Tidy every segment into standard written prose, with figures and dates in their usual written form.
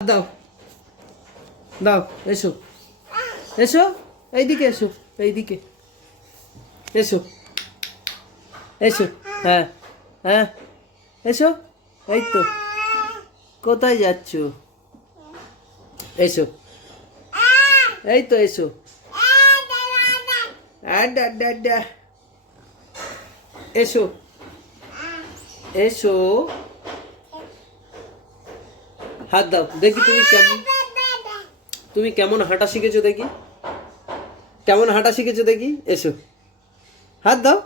দাও দাও, এসো এসো, এইদিকে এসো, এইদিকে এসো এসো, হ্যাঁ হ্যাঁ এসো। এই তো, কোথায় যাচ্ছ? এসো, এই তো এসো। এসো এসো, হাত দাও দেখি তুমি কেমন হাঁটা শিখেছো দেখি, কেমন হাঁটা শিখেছো দেখি। এসো, হাত দাও।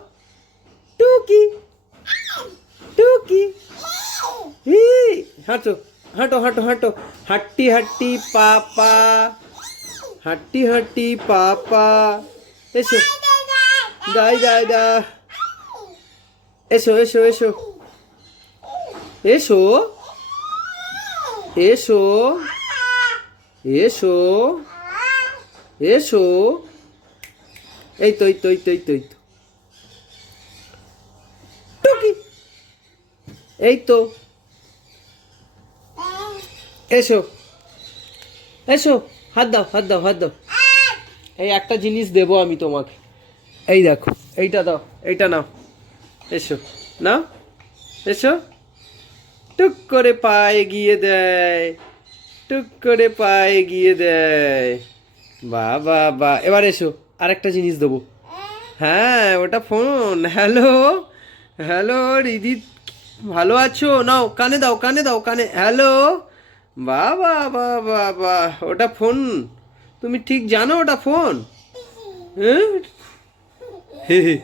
টুকি টুকি, হি, হাঁটো হাঁটো হাঁটো হাঁটো, হাঁটি হাঁটি পাপা, হাঁটি হাঁটি পাপা। এসো, দাই দাই দা, এসো এসো এসো এসো এসো এসো এসো, এই তো এই তো এই তো এই তো এই তো, টুকি, এই তো, এসো এসো, হাত দাও হাত দাও হাত দাও। এই একটা জিনিস দেবো আমি তোমাকে, এই দেখো, এইটা দাও, এইটা নাও। এসো, নাও, এসো। টুক করে পা এগিয়ে দেয়, টুক করে পা এগিয়ে দেয়, বাবা বা। এবার এসো, আরেকটা জিনিস দেবো। হ্যাঁ, ওটা ফোন। হ্যালো হ্যালো রিদি, ভালো আছো? নাও, কানে দাও, কানে দাও, কানে। হ্যালো, বাবা বাবা বা, ওটা ফোন। তুমি ঠিক জানো ওটা ফোন? হ্যাঁ, হে হে।